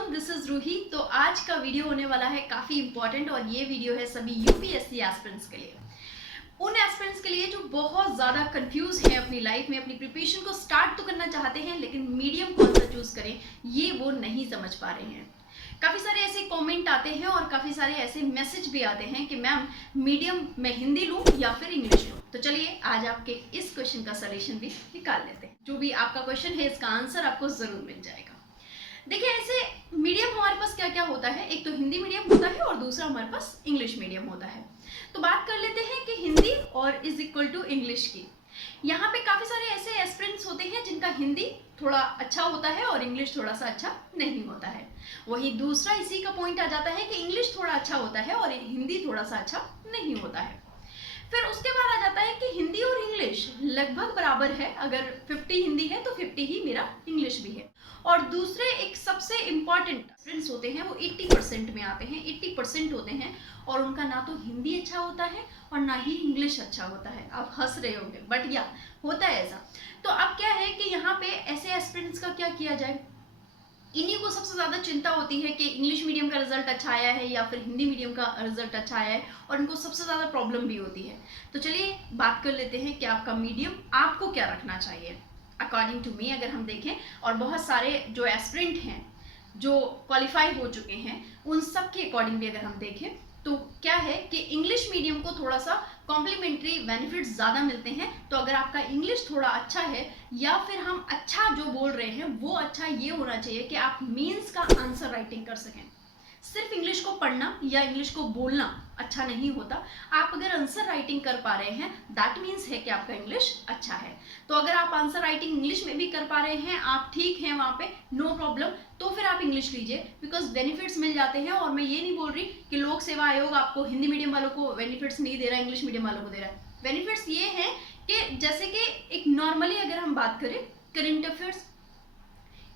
Everyone, this is Ruhi. तो आज का वीडियो होने वाला है काफ़ी इंपॉर्टेंट और ये वीडियो है सभी यूपीएससी एस्पिरेंट्स के लिए, उन एस्पिरेंट्स के लिए जो बहुत ज़्यादा कंफ्यूज हैं अपनी लाइफ में, अपनी प्रिपरेशन को स्टार्ट तो करना चाहते हैं लेकिन मीडियम कौन सा चूज़ करें ये वो नहीं समझ पा रहे हैं। काफ़ी सारे ऐसे कमेंट आते हैं और काफ़ी सारे ऐसे मैसेज भी आते हैं कि मैम मीडियम में हिंदी लूँ या फिर इंग्लिश लूँ। तो चलिए आज आपके इस क्वेश्चन का सलूशन भी निकाल लेते हैं। जो भी आपका क्वेश्चन है इसका आंसर आपको ज़रूर मिल जाएगा। देखिए, ऐसे मीडियम हमारे पास क्या क्या होता है, एक तो हिंदी मीडियम होता है और दूसरा हमारे पास इंग्लिश मीडियम होता है। तो बात कर लेते हैं कि हिंदी और इज इक्वल टू इंग्लिश की। यहाँ पे काफ़ी सारे ऐसे एस्पिरेंट्स होते हैं जिनका हिंदी थोड़ा अच्छा होता है और इंग्लिश थोड़ा सा अच्छा नहीं होता है। वहीं दूसरा इसी का पॉइंट आ जाता है कि इंग्लिश थोड़ा अच्छा होता है और हिंदी थोड़ा सा अच्छा नहीं होता है। फिर उसके बाद आ जाता है कि हिंदी और इंग्लिश लगभग बराबर है, अगर 50 हिंदी है तो 50 ही मेरा इंग्लिश भी है। और दूसरे एक सबसे इम्पॉर्टेंट डिफरेंस होते हैं वो 80% में आते हैं। 80% होते हैं और उनका ना तो हिंदी अच्छा होता है और ना ही इंग्लिश अच्छा होता है। आप हंस रहे होंगे बट या होता है ऐसा। तो अब क्या है कि यहाँ पे ऐसे एस्पिरेंट्स का क्या किया जाए, इन्हीं को सबसे ज़्यादा चिंता होती है कि इंग्लिश मीडियम का रिजल्ट अच्छा आया है या फिर हिंदी मीडियम का रिजल्ट अच्छा आया है, और इनको सबसे ज़्यादा प्रॉब्लम भी होती है। तो चलिए बात कर लेते हैं कि आपका मीडियम आपको क्या रखना चाहिए अकॉर्डिंग टू मी। अगर हम देखें और बहुत सारे जो एस्पिरेंट हैं जो क्वालिफाई हो चुके हैं उन सब के अकॉर्डिंग भी अगर हम देखें तो क्या है कि इंग्लिश मीडियम को थोड़ा सा कॉम्प्लीमेंट्री बेनिफिट्स ज़्यादा मिलते हैं। तो अगर आपका इंग्लिश थोड़ा अच्छा है या फिर हम अच्छा जो बोल रहे हैं वो अच्छा ये होना चाहिए कि आप मीन्स का आंसर राइटिंग कर सकें। सिर्फ इंग्लिश को पढ़ना या इंग्लिश को बोलना अच्छा नहीं होता। आप अगर आंसर राइटिंग कर पा रहे हैं दैट मीन्स है कि आपका इंग्लिश अच्छा है। तो अगर आप आंसर राइटिंग इंग्लिश में भी कर पा रहे हैं, आप ठीक हैं वहाँ पे, नो प्रॉब्लम, तो फिर आप इंग्लिश लीजिए बिकॉज बेनिफिट्स मिल जाते हैं। और मैं ये नहीं बोल रही कि लोक सेवा आयोग आपको हिंदी मीडियम वालों को बेनिफिट्स नहीं दे रहा है, इंग्लिश मीडियम वालों को दे रहा है। बेनिफिट्स ये हैं कि जैसे कि एक नॉर्मली अगर हम बात करें करंट अफेयर्स,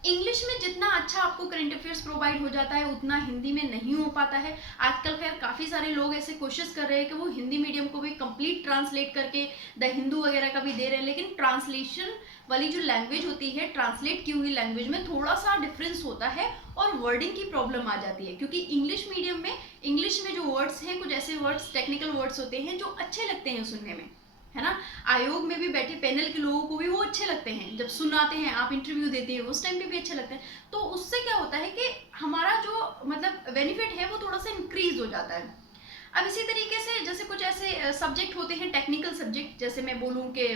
इंग्लिश में जितना अच्छा आपको करंट अफेयर्स प्रोवाइड हो जाता है उतना हिंदी में नहीं हो पाता है। आजकल खैर काफ़ी सारे लोग ऐसे कोशिश कर रहे हैं कि वो हिंदी मीडियम को भी कंप्लीट ट्रांसलेट करके द हिंदू वगैरह का भी दे रहे हैं, लेकिन ट्रांसलेशन वाली जो लैंग्वेज होती है, ट्रांसलेट की हुई लैंग्वेज में थोड़ा सा डिफरेंस होता है और वर्डिंग की प्रॉब्लम आ जाती है। क्योंकि इंग्लिश मीडियम में इंग्लिश में जो वर्ड्स हैं, कुछ ऐसे वर्ड्स टेक्निकल वर्ड्स होते हैं जो अच्छे लगते हैं सुनने में, है ना। आयोग में भी बैठे पैनल के लोगों को भी वो अच्छे लगते हैं, जब सुनाते हैं, आप इंटरव्यू देते हैं उस टाइम पे भी अच्छे लगते हैं। तो उससे क्या होता है कि हमारा जो मतलब बेनिफिट है वो थोड़ा सा इंक्रीज हो जाता है। अब इसी तरीके से जैसे कुछ ऐसे सब्जेक्ट होते हैं टेक्निकल सब्जेक्ट, जैसे मैं बोलूँ कि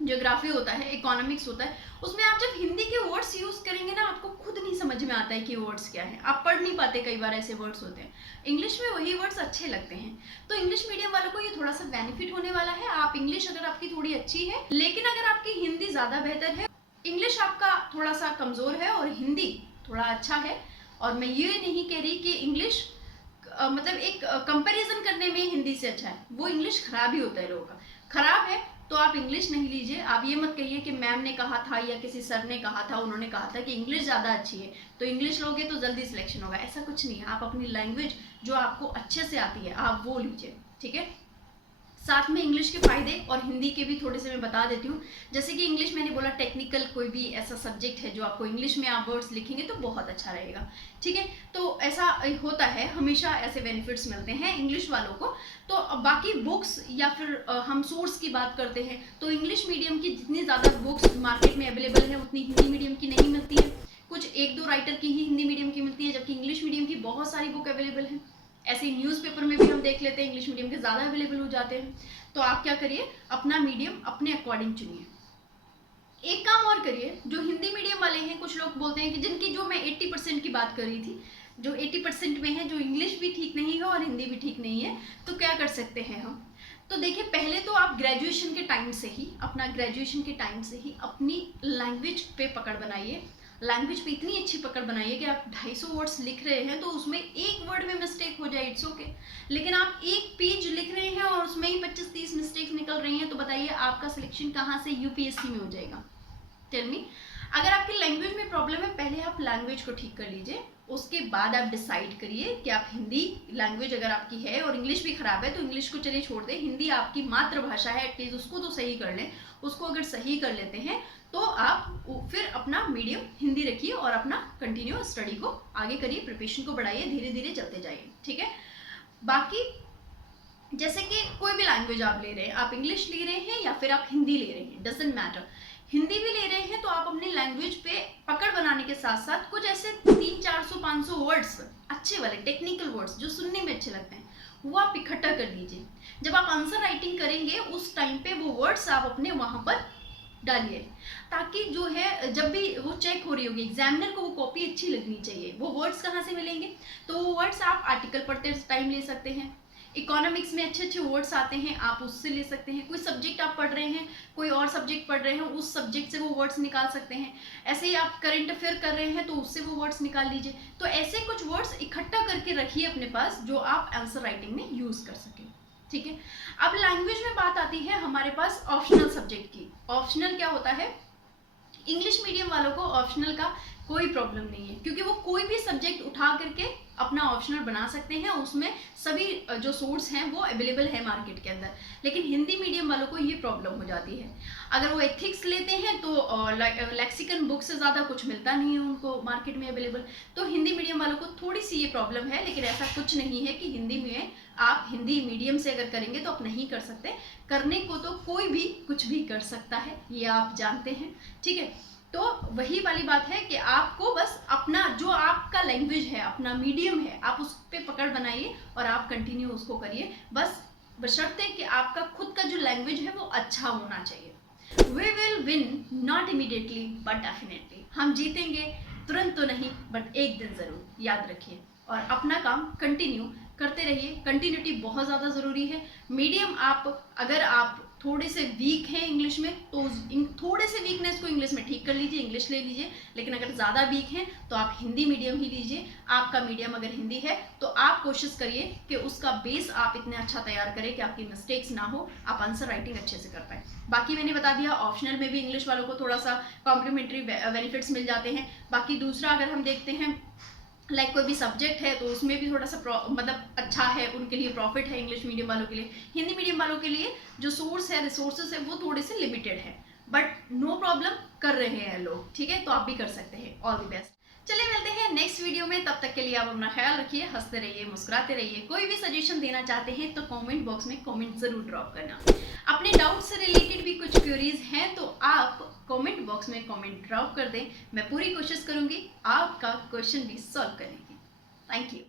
ज्योग्राफी होता है, इकोनॉमिक्स होता है, उसमें आप जब हिंदी के वर्ड्स यूज़ करेंगे ना आपको खुद नहीं समझ में आता है कि वर्ड्स क्या है, आप पढ़ नहीं पाते, कई बार ऐसे वर्ड्स होते हैं। इंग्लिश में वही वर्ड्स अच्छे लगते हैं। तो इंग्लिश मीडियम वालों को ये थोड़ा सा बेनिफिट होने वाला है। आप इंग्लिश अगर आपकी थोड़ी अच्छी है, लेकिन अगर आपकी हिंदी ज़्यादा बेहतर है, इंग्लिश आपका थोड़ा सा कमज़ोर है और हिंदी थोड़ा अच्छा है, और मैं ये नहीं कह रही कि इंग्लिश मतलब एक कंपैरिजन करने में हिंदी से अच्छा है, वो इंग्लिश खराब ही होता है लोगों का। खराब है तो आप इंग्लिश नहीं लीजिए। आप ये मत कहिए कि मैम ने कहा था या किसी सर ने कहा था, उन्होंने कहा था कि इंग्लिश ज़्यादा अच्छी है तो इंग्लिश लोगे तो जल्दी सिलेक्शन होगा, ऐसा कुछ नहीं है। आप अपनी लैंग्वेज जो आपको अच्छे से आती है आप वो लीजिए, ठीक है। साथ में इंग्लिश के फ़ायदे और हिंदी के भी थोड़े से मैं बता देती हूँ। जैसे कि इंग्लिश मैंने बोला टेक्निकल कोई भी ऐसा सब्जेक्ट है जो आपको इंग्लिश में आप वर्ड्स लिखेंगे तो बहुत अच्छा रहेगा, ठीक है। तो ऐसा होता है, हमेशा ऐसे बेनिफिट्स मिलते हैं इंग्लिश वालों को। तो बाकी बुक्स या फिर हम सोर्स की बात करते हैं तो इंग्लिश मीडियम की जितनी ज़्यादा बुक्स मार्केट में अवेलेबल है उतनी हिंदी मीडियम की नहीं मिलती है। कुछ एक दो राइटर की ही हिंदी मीडियम की मिलती है, जबकि इंग्लिश मीडियम की बहुत सारी बुक अवेलेबल है। ऐसे ही न्यूज़पेपर में भी हम देख लेते हैं इंग्लिश मीडियम के ज़्यादा अवेलेबल हो जाते हैं। तो आप क्या करिए, अपना मीडियम अपने अकॉर्डिंग चुनिए। एक काम और करिए, जो हिंदी मीडियम वाले हैं, कुछ लोग बोलते हैं कि जिनकी जो मैं 80% की बात कर रही थी, जो 80% में है, जो इंग्लिश भी ठीक नहीं है और हिंदी भी ठीक नहीं है, तो क्या कर सकते हैं हम। तो देखिए, पहले तो आप ग्रेजुएशन के टाइम से ही अपनी लैंग्वेज पे पकड़ बनाइए। लैंग्वेज पे इतनी अच्छी पकड़ बनाइए कि आप 250 वर्ड्स लिख रहे हैं तो उसमें एक वर्ड में मिस्टेक हो जाए इट्स ओके, लेकिन आप एक पेज लिख रहे हैं और उसमें ही 25-30 मिस्टेक्स निकल रही हैं, तो बताइए आपका सिलेक्शन कहाँ से यूपीएससी में हो जाएगा, टेल मी। अगर आपकी लैंग्वेज में प्रॉब्लम है, पहले आप लैंग्वेज को ठीक कर लीजिए, उसके बाद आप डिसाइड करिए कि आप हिंदी लैंग्वेज अगर आपकी है और इंग्लिश भी खराब है तो इंग्लिश को चलिए छोड़ दें, हिंदी आपकी मातृभाषा है, एटलीस्ट उसको तो सही कर लें। उसको अगर सही कर लेते हैं तो आप फिर अपना मीडियम हिंदी रखिए और अपना कंटिन्यू स्टडी को आगे करिए, प्रिपरेशन को बढ़ाइए, धीरे धीरे चलते जाइए, ठीक है। बाकी जैसे कि कोई भी लैंग्वेज आप ले रहे हैं, आप इंग्लिश ले रहे हैं या फिर आप हिंदी ले रहे हैं, डजंट मैटर, हिंदी भी ले रहे हैं तो आप अपनी लैंग्वेज पे पकड़ बनाने के साथ साथ कुछ ऐसे 300-400-500 वर्ड्स अच्छे वाले टेक्निकल वर्ड्स जो सुनने में अच्छे लगते हैं वो आप इकट्ठा कर लीजिए। जब आप आंसर राइटिंग करेंगे उस टाइम पे वो वर्ड्स आप अपने वहां पर डालिए, ताकि जो है जब भी वो चेक हो रही होगी एग्जामिनर को वो कॉपी अच्छी लगनी चाहिए। वो वर्ड्स कहाँ से मिलेंगे, तो वो वर्ड्स आप आर्टिकल पढ़ते टाइम ले सकते हैं, इकोनॉमिक्स में अच्छे अच्छे वर्ड्स आते हैं आप उससे ले सकते हैं, कोई सब्जेक्ट आप पढ़ रहे हैं, कोई और सब्जेक्ट पढ़ रहे हैं, उस सब्जेक्ट से वो वर्ड्स निकाल सकते हैं। ऐसे ही आप करंट अफेयर कर रहे हैं तो उससे वो वर्ड्स निकाल लीजिए। तो ऐसे कुछ वर्ड्स इकट्ठा करके रखिए अपने पास जो आप आंसर राइटिंग में यूज कर सकें, ठीक है। अब लैंग्वेज में बात आती है हमारे पास ऑप्शनल सब्जेक्ट की। ऑप्शनल क्या होता है, इंग्लिश मीडियम वालों को ऑप्शनल का कोई प्रॉब्लम नहीं है, क्योंकि वो कोई भी सब्जेक्ट उठा करके अपना ऑप्शनल बना सकते हैं, उसमें सभी जो सोर्स हैं वो अवेलेबल है मार्केट के अंदर। लेकिन हिंदी मीडियम वालों को ये प्रॉब्लम हो जाती है, अगर वो एथिक्स लेते हैं तो लेक्सिकन बुक से ज़्यादा कुछ मिलता नहीं है उनको मार्केट में अवेलेबल, तो हिंदी मीडियम वालों को थोड़ी सी ये प्रॉब्लम है। लेकिन ऐसा कुछ नहीं है कि हिंदी में आप हिंदी मीडियम से अगर करेंगे तो आप नहीं कर सकते, करने को तो कोई भी कुछ भी कर सकता है, ये आप जानते हैं, ठीक है। तो वही वाली बात है कि आपको बस अपना जो आपका लैंग्वेज है, अपना मीडियम है, आप उस पर पकड़ बनाइए और आप कंटिन्यू उसको करिए, बस बशर्ते कि आपका खुद का जो लैंग्वेज है वो अच्छा होना चाहिए। We will win not immediately but definitely, हम जीतेंगे तुरंत तो नहीं बट एक दिन ज़रूर, याद रखिए। और अपना काम कंटिन्यू करते रहिए, कंटिन्यूटी बहुत ज़्यादा ज़रूरी है। मीडियम अगर आप थोड़े से वीक हैं इंग्लिश में तो थोड़े से वीकनेस को इंग्लिश में ठीक कर लीजिए, इंग्लिश ले लीजिए। लेकिन अगर ज़्यादा वीक हैं तो आप हिंदी मीडियम ही लीजिए। आपका मीडियम अगर हिंदी है तो आप कोशिश करिए कि उसका बेस आप इतना अच्छा तैयार करें कि आपकी मिस्टेक्स ना हो, आप आंसर राइटिंग अच्छे से कर पाए। बाकी मैंने बता दिया ऑप्शनल में भी इंग्लिश वालों को थोड़ा सा कॉम्प्लीमेंट्री बेनिफिट्स मिल जाते हैं। बाकी दूसरा अगर हम देखते हैं लाइक कोई भी सब्जेक्ट है तो उसमें भी थोड़ा सा मतलब अच्छा है, उनके लिए प्रॉफिट है इंग्लिश मीडियम वालों के लिए। हिंदी मीडियम वालों के लिए जो सोर्स है, रिसोर्सेज है, वो थोड़े से लिमिटेड है, बट नो प्रॉब्लम, कर रहे हैं लोग, ठीक है। तो आप भी कर सकते हैं। All the best. चलिए मिलते हैं नेक्स्ट वीडियो में, तब तक के लिए आप अपना ख्याल रखिए, हंसते रहिए, मुस्कुराते रहिए। कोई भी सजेशन देना चाहते हैं तो कमेंट बॉक्स में कमेंट जरूर ड्रॉप करना। अपने डाउट से रिलेटेड भी कुछ क्वेरीज हैं तो आप कमेंट बॉक्स में कमेंट ड्रॉप कर दें, मैं पूरी कोशिश करूंगी आपका क्वेश्चन भी सॉल्व करने की। Thank you.